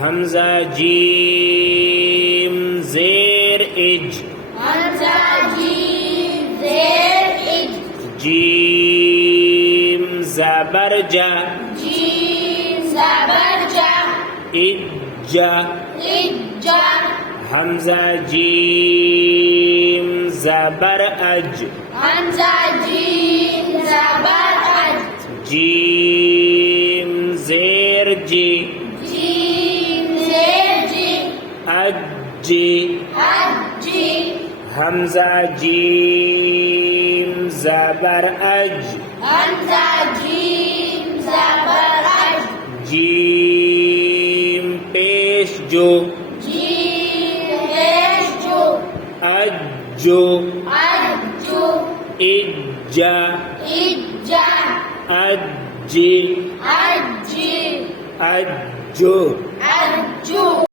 हमजा जीम ज़ेर इज हमजा जीम ज़ेर इज जीम ज़बर जा जीम ज़बर जा इज्जा इज्जा हमजा जीम ज़बर अज हमजा जीम ज़बर अज जीम ज़ेर जी जीम ज़ेर जी अज्जी अज्जी हमजा जीम ज़बर अज हमजा जीम ज़बर अज जीम पेश जो जीम पेश जो अज्जो अज्जो इज्जा इज्जा अज्जी अज्जी अज्जो